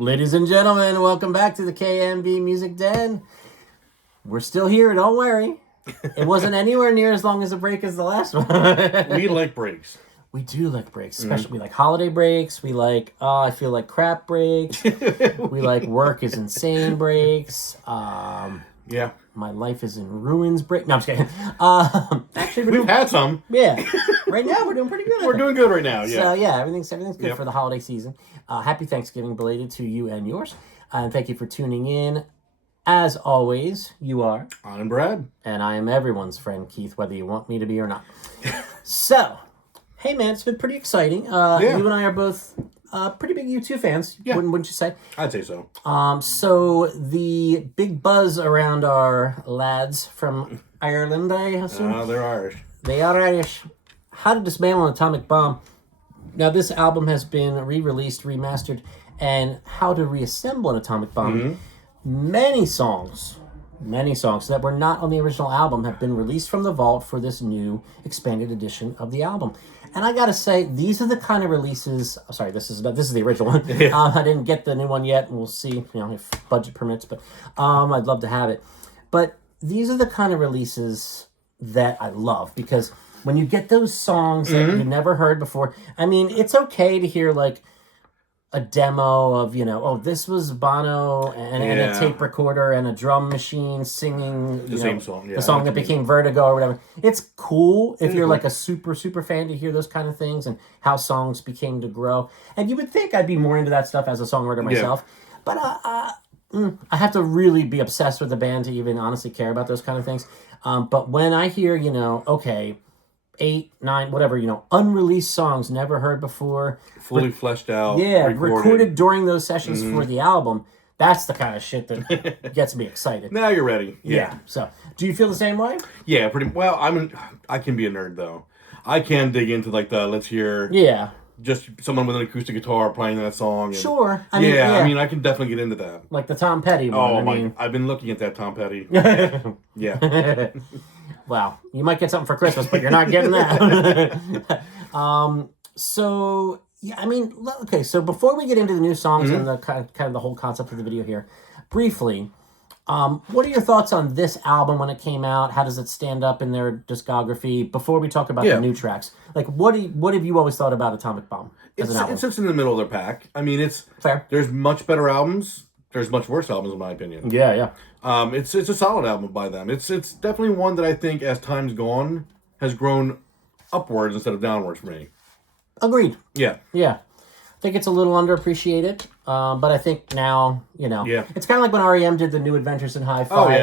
Ladies and gentlemen, welcome back to the KMB Music Den. We're still here, don't worry. It wasn't anywhere near as long as a break as the last one. We like breaks. We do like breaks, especially we like holiday breaks. We like, I feel like crap breaks. We like work is insane breaks. Yeah. My life is in ruins break. No, I'm just kidding. Actually, We've had some. Yeah. Right now, we're doing pretty good. We're doing good right now, yeah. So, yeah, everything's good for the holiday season. Happy Thanksgiving belated to you and yours. And thank you for tuning in. As always, you are. I'm Brad. And I am everyone's friend, Keith, whether you want me to be or not. So, hey, man, it's been pretty exciting. You and I are both pretty big U2 fans, wouldn't you say? I'd say so. So the big buzz around our lads from Ireland, I assume? They're Irish. They are Irish. How to Dismantle an Atomic Bomb. Now, this album has been re-released, remastered, and How to Reassemble an Atomic Bomb. Mm-hmm. Many songs that were not on the original album have been released from the vault for this new expanded edition of the album. And I gotta say, these are the kind of releases. Sorry, this is the original one. Yeah. I didn't get the new one yet, and we'll see, if budget permits. But I'd love to have it. But these are the kind of releases that I love, because when you get those songs that you've never heard before, I mean, it's okay to hear like a demo of, this was Bono and a tape recorder and a drum machine singing the same song. Yeah, the song that became Vertigo or whatever. It's cool if you're like a super, super fan to hear those kind of things and how songs became to grow. And you would think I'd be more into that stuff as a songwriter myself. Yeah. But I have to really be obsessed with the band to even honestly care about those kind of things. But when I hear, 8, 9, whatever, unreleased songs never heard before. Fully fleshed out. Yeah, recorded during those sessions for the album. That's the kind of shit that gets me excited. Now you're ready. Yeah. So, do you feel the same way? Yeah, pretty well. I can be a nerd though. I can dig into like let's hear. Yeah. Just someone with an acoustic guitar playing that song. And, sure. I mean, I can definitely get into that. Like the Tom Petty one. I've been looking at that Tom Petty. Yeah. Wow. You might get something for Christmas, but you're not getting that. So, yeah, I mean, okay, so before we get into the new songs and the kind of the whole concept of the video here, briefly, what are your thoughts on this album when it came out? How does it stand up in their discography? Before we talk about the new tracks, like what have you always thought about Atomic Bomb as an album? It sits in the middle of their pack. I mean, it's fair. There's much better albums. There's much worse albums, in my opinion. Yeah. It's a solid album by them. It's definitely one that I think, as time's gone, has grown upwards instead of downwards for me. Agreed. Yeah. I think it's a little underappreciated, but I think now, it's kind of like when R.E.M. did the New Adventures in Hi-Fi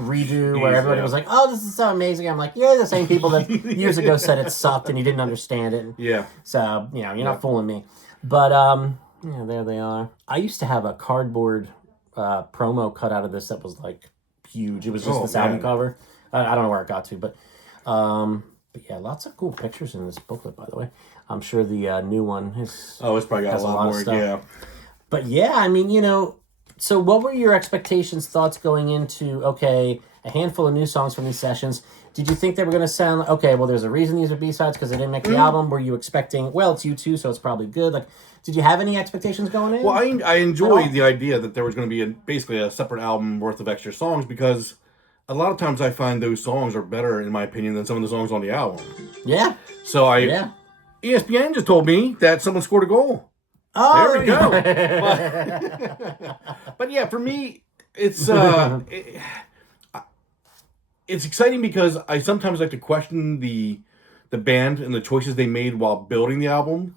redo, where everybody was like, oh, this is so amazing. I'm like, you're the same people that years ago said it sucked and you didn't understand it. Yeah. So, you're not fooling me. But, there they are. I used to have a cardboard promo cut out of this that was like huge. It was just this album cover. I don't know where it got to, but yeah, lots of cool pictures in this booklet, by the way. I'm sure the new one is. Oh, it's probably got a lot more. Stuff. Yeah. But yeah, I mean, so what were your expectations, thoughts going into, a handful of new songs from these sessions? Did you think they were going to sound, well, there's a reason these are B-sides because they didn't make the album? Were you expecting, it's U2, so it's probably good? Like, did you have any expectations going in? Well, I enjoyed the idea that there was going to be basically a separate album worth of extra songs, because a lot of times I find those songs are better, in my opinion, than some of the songs on the album. Yeah. So ESPN just told me that someone scored a goal. Oh, there we go. But yeah, for me, it's it's exciting because I sometimes like to question the band and the choices they made while building the album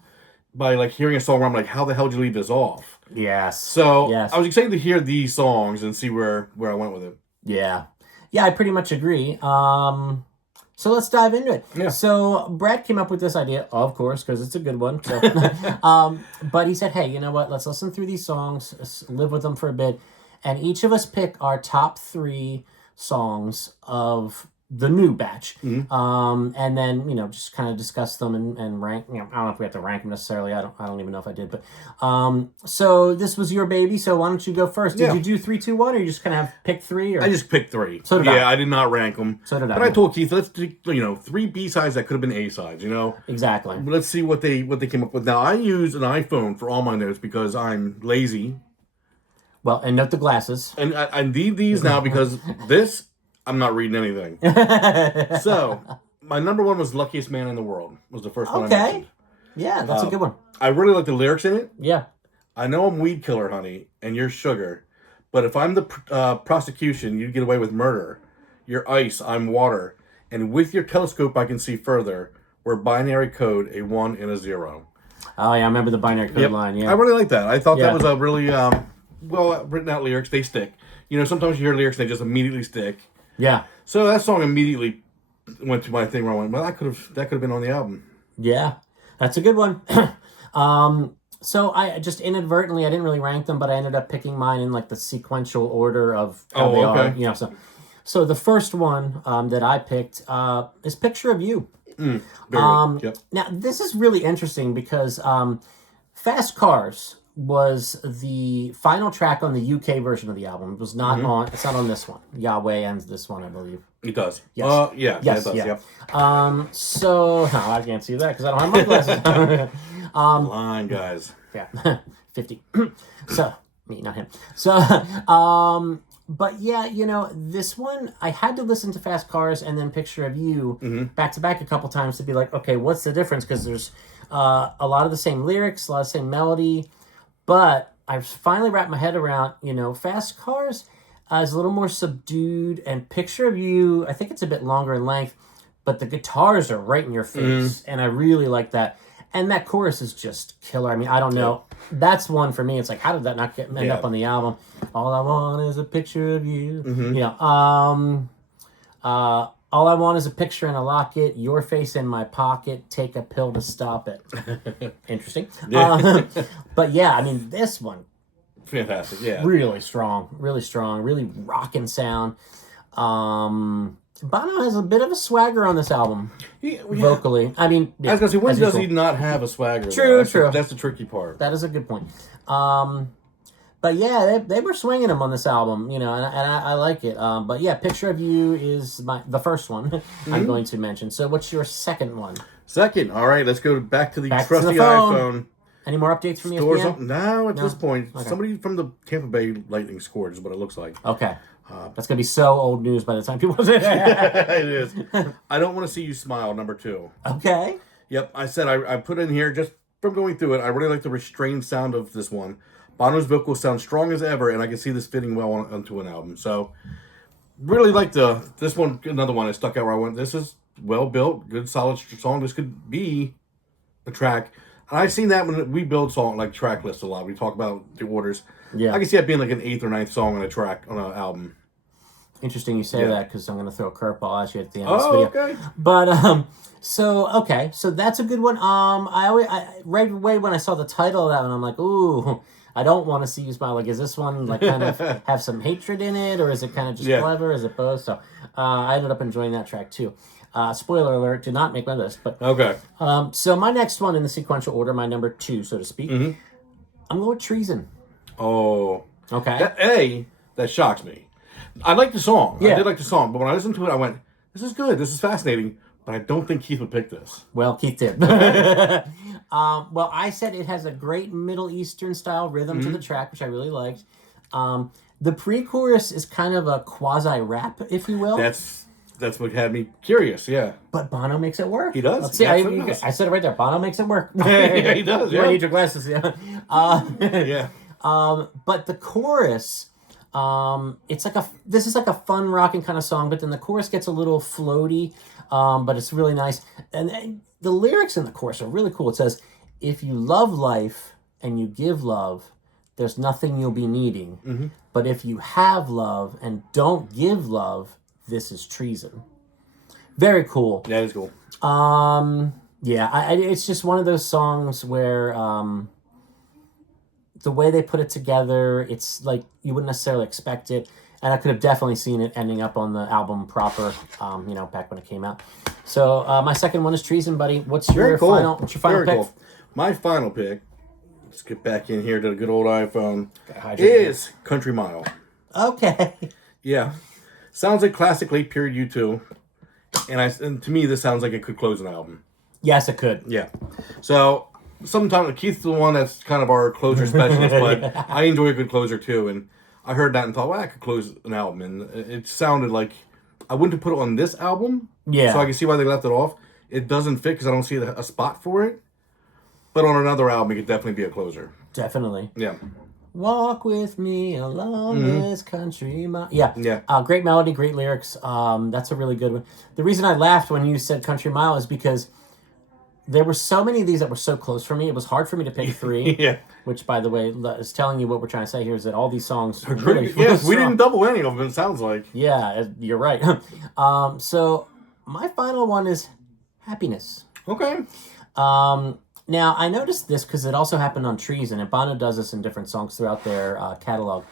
by like hearing a song where I'm like, how the hell did you leave this off? Yes. So I was excited to hear these songs and see where I went with it. Yeah, I pretty much agree. So let's dive into it. Yeah. So Brad came up with this idea, of course, because it's a good one. So, but he said, hey, you know what? Let's listen through these songs, live with them for a bit, and each of us pick our top 3 songs of the new batch. And then, just kind of discuss them and rank. I don't know if we have to rank them necessarily. I don't even know if I did. But so this was your baby. So why don't you go first? Did you do 3, 2, 1, or you just kind of pick 3? Or? I just picked 3. So did I. I did not rank them. So did I. But I told Keith, let's do 3 B-sides that could have been A-sides. Exactly. Let's see what they came up with. Now I use an iPhone for all my notes because I'm lazy. Well, and note the glasses. And I need these now because this, I'm not reading anything. So, my number one was Luckiest Man in the World. Was the first one I mentioned. Yeah, that's a good one. I really like the lyrics in it. Yeah. I know I'm weed killer, honey, and you're sugar. But if I'm the prosecution, you get away with murder. You're ice, I'm water. And with your telescope, I can see further. We're binary code, a 1 and a 0. Oh, yeah, I remember the binary code line, yeah. I really like that. I thought that was a really well written out lyrics. They stick. You know, sometimes you hear lyrics and they just immediately stick. Yeah. So that song immediately went to my thing where I went, well, that could have been on the album. Yeah, that's a good one. So I just inadvertently, I didn't really rank them, but I ended up picking mine in like the sequential order of how they are. You know, so the first one that I picked is "Picture of You." Very good. Yep. Now this is really interesting because "Fast Cars" was the final track on the UK version of the album. It was not on. It's not on this one. Yahweh ends this one, I believe. It does. Yes. Yeah. Yes. It does. Yeah. Yep. So I can't see that because I don't have my glasses. Line, guys. Yeah, 50. So me, not him. So, but yeah, you know, this one I had to listen to "Fast Cars" and then "Picture of You" back to back a couple times to be like, okay, what's the difference? Because there's a lot of the same lyrics, a lot of the same melody. But I finally wrapped my head around, you know, "Fast Cars" is a little more subdued, and "Picture of You," I think it's a bit longer in length, but the guitars are right in your face, and I really like that. And that chorus is just killer. I mean, I don't know. That's one for me. It's like, how did that not end up on the album? All I want is a picture of you. You know, all I want is a picture in a locket, your face in my pocket, take a pill to stop it. Interesting. But yeah, I mean, this one. Fantastic, yeah. Really strong, really rocking sound. Bono has a bit of a swagger on this album, vocally. I mean, I was gonna say, when does he not have a swagger? True. That's the tricky part. That is a good point. But yeah, they were swinging him on this album, you know, and I like it. But yeah, "Picture of You" is the first one I'm going to mention. So what's your second one? Second, all right, let's go back to the trusty iPhone. Any more updates from ESPN? No, at this point, somebody from the Tampa Bay Lightning scored is what it looks like. Okay. That's going to be so old news by the time people say that. It is. I Don't Want to See You Smile, number 2. Okay. Yep, I said I put in here, just from going through it, I really like the restrained sound of this one. Bono's vocals sound strong as ever, and I can see this fitting well onto an album. So, really like this one, another one that stuck out where I went, this is well built, good, solid song. This could be a track. And I've seen that when we build song like track lists a lot. We talk about the orders. Yeah, I can see that being like an 8th or 9th song on a track on an album. Interesting you say that because I'm going to throw a curveball at you at the end of this video. Okay. But so that's a good one. I right away when I saw the title of that one, I'm like, ooh, I don't want to see you smile. Like, is this one like kind of have some hatred in it, or is it kind of just clever? Is it both? So I ended up enjoying that track too. Spoiler alert, did not make my list, but okay. So my next one in the sequential order, my number 2, so to speak, I'm going with "Treason." Oh, okay. That shocks me. I like the song. Yeah. I did like the song, but when I listened to it, I went, "This is good. This is fascinating." But I don't think Keith would pick this. Well, Keith did. Well, I said it has a great Middle Eastern style rhythm to the track, which I really liked. The pre-chorus is kind of a quasi-rap, if you will. That's what had me curious, yeah. But Bono makes it work. He does. Let's see, I said it right there. Bono makes it work. Yeah, he does. You need your glasses. Yeah. Yeah. But the chorus, this is like a fun rocking kind of song, but then the chorus gets a little floaty, but it's really nice. And the lyrics in the chorus are really cool. It says, "If you love life and you give love, there's nothing you'll be needing. But if you have love and don't give love, this is treason." Very cool. Yeah, it's cool. Yeah, it's just one of those songs where the way they put it together, it's like you wouldn't necessarily expect it. And I could have definitely seen it ending up on the album proper, back when it came out. So my second one is "Treason," buddy. What's your final pick? Cool. My final pick, let's get back in here to the good old iPhone, is "Country Mile." Okay. Yeah. Sounds like classically pure U2. And to me, this sounds like it could close an album. Yes, it could. Yeah. So, sometimes Keith's the one that's kind of our closer specialist, but I enjoy a good closer too. And I heard that and thought, well, I could close an album, and it sounded like I wouldn't have put it on this album. Yeah. So I can see why they left it off. It doesn't fit because I don't see a spot for it. But on another album, it could definitely be a closer. Definitely. Yeah. Walk with me along this country mile. Yeah. Yeah. Great melody, great lyrics. That's a really good one. The reason I laughed when you said Country Mile is because there were so many of these that were so close for me. It was hard for me to pick three. Yeah. Which, by the way, is telling you what we're trying to say here is that all these songs are Really, yes, we didn't double any of them, it sounds like. Yeah, you're right. So my final one is Happiness. Okay. Now, I noticed this because it also happened on Treason, and Bono does this in different songs throughout their catalog.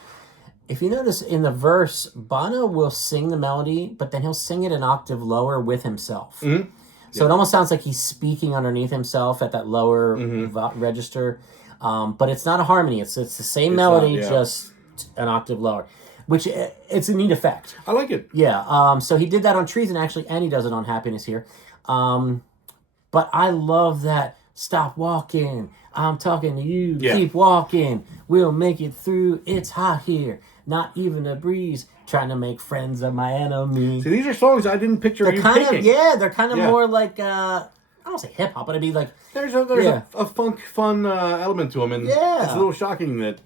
If you notice in the verse, Bono will sing the melody, but then he'll sing it an octave lower with himself. Mm-hmm. So it almost sounds like he's speaking underneath himself at that lower register. But it's not a harmony. It's the same melody, just an octave lower. Which, it's a neat effect. I like it. Yeah. So he did that on Treason, actually, and he does it on Happiness here. But I love that. Stop walking. I'm talking to you. Yeah. Keep walking. We'll make it through. It's hot here. Not even a breeze. Trying to make friends of my enemy. See, these are songs I didn't picture They're you kind picking. of, yeah, they're kind of more like, I don't say hip hop, but it'd be like... There's a fun element to them, and it's a little shocking that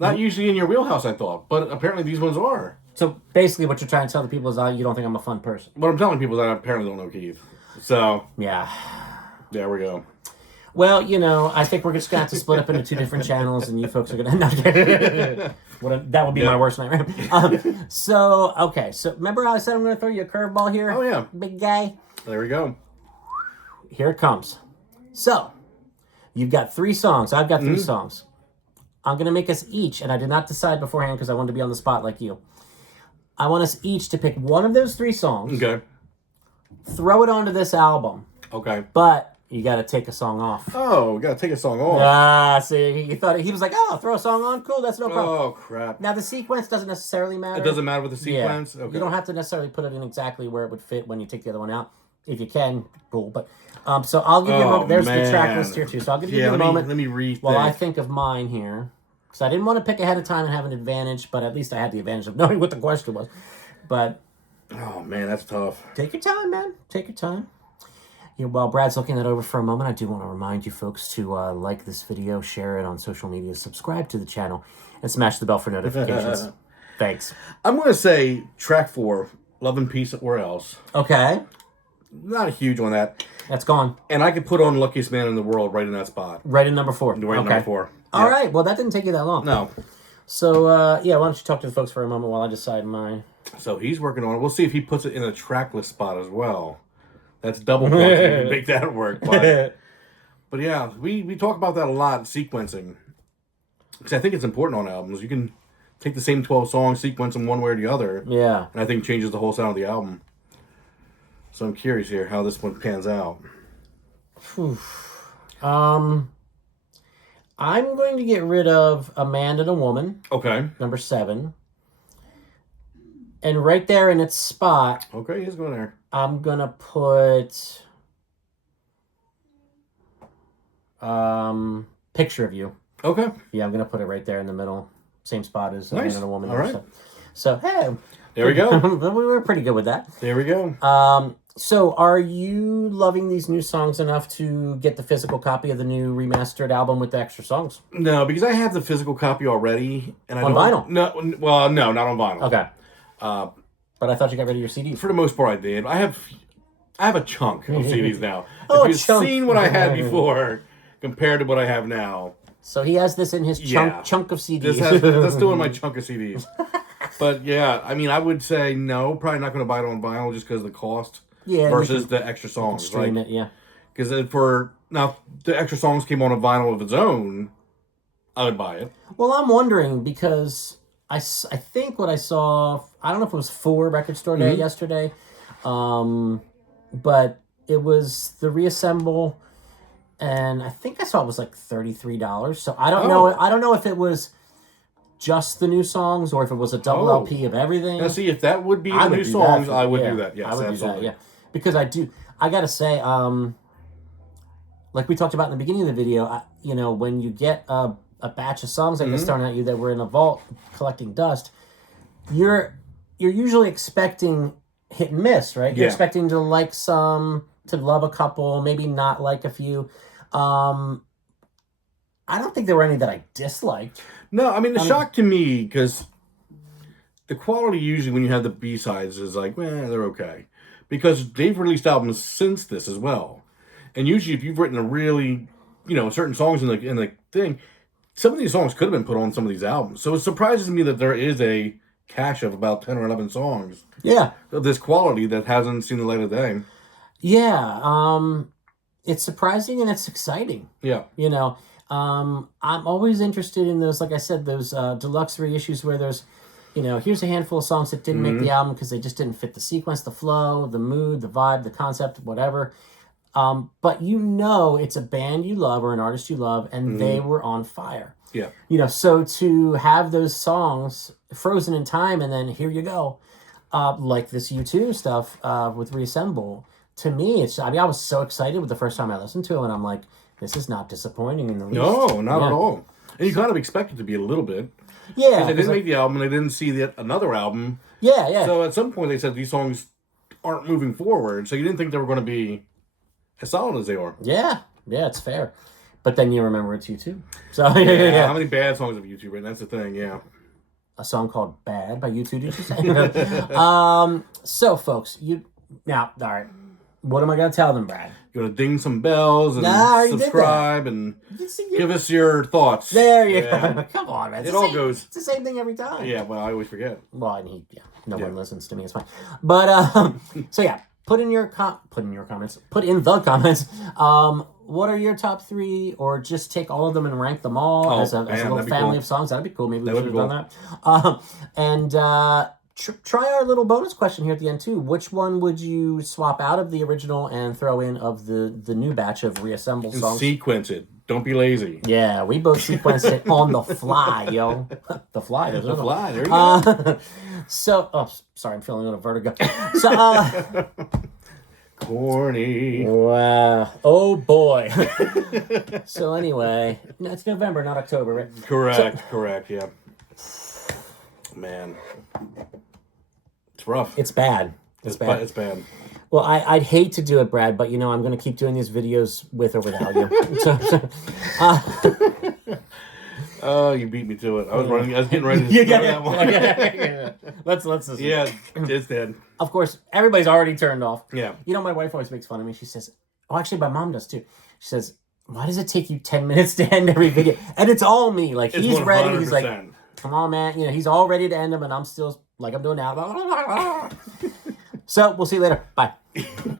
not usually in your wheelhouse, I thought, but apparently these ones are. So basically what you're trying to tell the people is you don't think I'm a fun person. What I'm telling people is I apparently don't know Keith. So, yeah. There we go. Well, I think we're just going to have to split up into two different channels, and you folks are going to... that would be my worst nightmare. So remember how I said I'm going to throw you a curveball here? Oh, yeah. Big guy? There we go. Here it comes. So, you've got 3 songs. I've got 3 songs. I'm going to make us each, and I did not decide beforehand because I wanted to be on the spot like you. I want us each to pick one of those 3 songs. Okay. Throw it onto this album. Okay. But... you got to take a song off. Oh, we got to take a song off. See, he thought he was like, oh, throw a song on, cool, that's no problem. Oh, crap. Now, the sequence doesn't necessarily matter. It doesn't matter with the sequence? Yeah. Okay. You don't have to necessarily put it in exactly where it would fit when you take the other one out. If you can, cool. But so I'll give you a moment. There's the track list here, too. So I'll give you a moment. Let me rethink. While I think of mine here. Because I didn't want to pick ahead of time and have an advantage, but at least I had the advantage of knowing what the question was. But... oh, man, that's tough. Take your time, man. Take your time. While Brad's looking that over for a moment, I do want to remind you folks to like this video, share it on social media, subscribe to the channel, and smash the bell for notifications. Thanks. I'm going to say track 4, Love and Peace or Else. Okay. Not a huge on that. That's gone. And I could put on Luckiest Man in the World right in that spot. Right in number 4. Right in number 4. All right. Well, that didn't take you that long. No. So, why don't you talk to the folks for a moment while I decide mine. So he's working on it. We'll see if he puts it in a tracklist spot as well. That's double points. We can make that work. But yeah, we talk about that a lot, sequencing. Because I think it's important on albums. You can take the same 12 songs, sequence them one way or the other. Yeah. And I think it changes the whole sound of the album. So I'm curious here how this one pans out. I'm going to get rid of A Man and a Woman. Okay. Number 7. And right there in its spot... okay, he's going there. I'm going to put... Picture of You. Okay. Yeah, I'm going to put it right there in the middle. Same spot as A Nice. Man and a Woman. All right. So, hey. There we go. We were pretty good with that. There we go. So, are you loving these new songs enough to get the physical copy of the new remastered album with the extra songs? No, because I have the physical copy already. And On vinyl? No, well, no, not on vinyl. Okay. But I thought you got rid of your CDs. For the most part, I did. I have a chunk of CDs now. Oh, if you've chunk. seen what I had before compared to what I have now. So he has this in his chunk of CDs. That's still in my chunk of CDs. But yeah, I mean, I would say no, probably not going to buy it on vinyl just because of the cost versus the extra songs. Stream it, yeah. Because now the extra songs came on a vinyl of its own, I would buy it. Well, I'm wondering because I think what I saw, I don't know if it was for Record Store Day yesterday, but it was the Reassemble, and I think I saw it was like $33. So I don't know. I don't know if it was just the new songs or if it was a double LP of everything. Now, see, if that would be the new songs, I would do that. Yes, I would absolutely. do that, yeah. Because I gotta say, like we talked about in the beginning of the video, when you get a a batch of songs like this thrown at you that were in a vault collecting dust, you're usually expecting hit and miss, right? You're expecting to like some, to love a couple, maybe not like a few. I don't think there were any that I disliked. No, I mean, the shock to me, because the quality usually when you have the B-sides is like, they're okay. Because they've released albums since this as well. And usually if you've written a really, certain songs in the thing, some of these songs could have been put on some of these albums. So it surprises me that there is a cache of about 10 or 11 songs. Yeah. Of this quality that hasn't seen the light of day. Yeah. It's surprising and it's exciting. Yeah. I'm always interested in those, like I said, those deluxe reissues where there's, here's a handful of songs that didn't make the album because they just didn't fit the sequence, the flow, the mood, the vibe, the concept, whatever. But it's a band you love or an artist you love, and they were on fire. Yeah. So to have those songs frozen in time and then here you go, like this U2 stuff with Reassemble, to me, I was so excited with the first time I listened to it, and I'm like, this is not disappointing in the least. No, not at all. And you kind of expect it to be a little bit. Yeah. Because they didn't make the album, they didn't see another album. Yeah. So at some point they said these songs aren't moving forward, so you didn't think they were going to be as solid as they are. Yeah, it's fair. But then you remember it's U2. So yeah. How many bad songs have U2 written? That's the thing, yeah. A song called Bad by U2, did you say? So, folks, all right. What am I going to tell them, Brad? You're going to ding some bells and subscribe and give us your thoughts. There you go. Come on, man. It all goes. It's the same thing every time. Yeah, well, I always forget. Well, no one listens to me. It's fine. But, so yeah, put in the comments. What are your top 3, or just take all of them and rank them all as a little family of songs? That'd be cool. Maybe we should have done that. And try our little bonus question here at the end too. Which one would you swap out of the original and throw in of the new batch of Reassemble songs? Sequence it. Don't be lazy. Yeah, we both sequenced it on the fly, yo. The fly. There you go. So, sorry, I'm feeling a little vertigo. So, corny. Wow. Oh, boy. So, anyway, it's November, not October, right? Correct, yeah. Man. It's rough. It's bad. It's bad. It's bad. Well, I'd hate to do it, Brad, but, I'm going to keep doing these videos with or without you. Oh, you beat me to it. I was getting ready to start that one. Yeah. Let's just... Yeah, it's dead. Of course, everybody's already turned off. Yeah. My wife always makes fun of me. She says, actually, my mom does too. She says, why does it take you 10 minutes to end every video? And it's all me. Like, he's 100%. Ready. He's like, come on, man. He's all ready to end them, and I'm still, like I'm doing now. So, we'll see you later. Bye.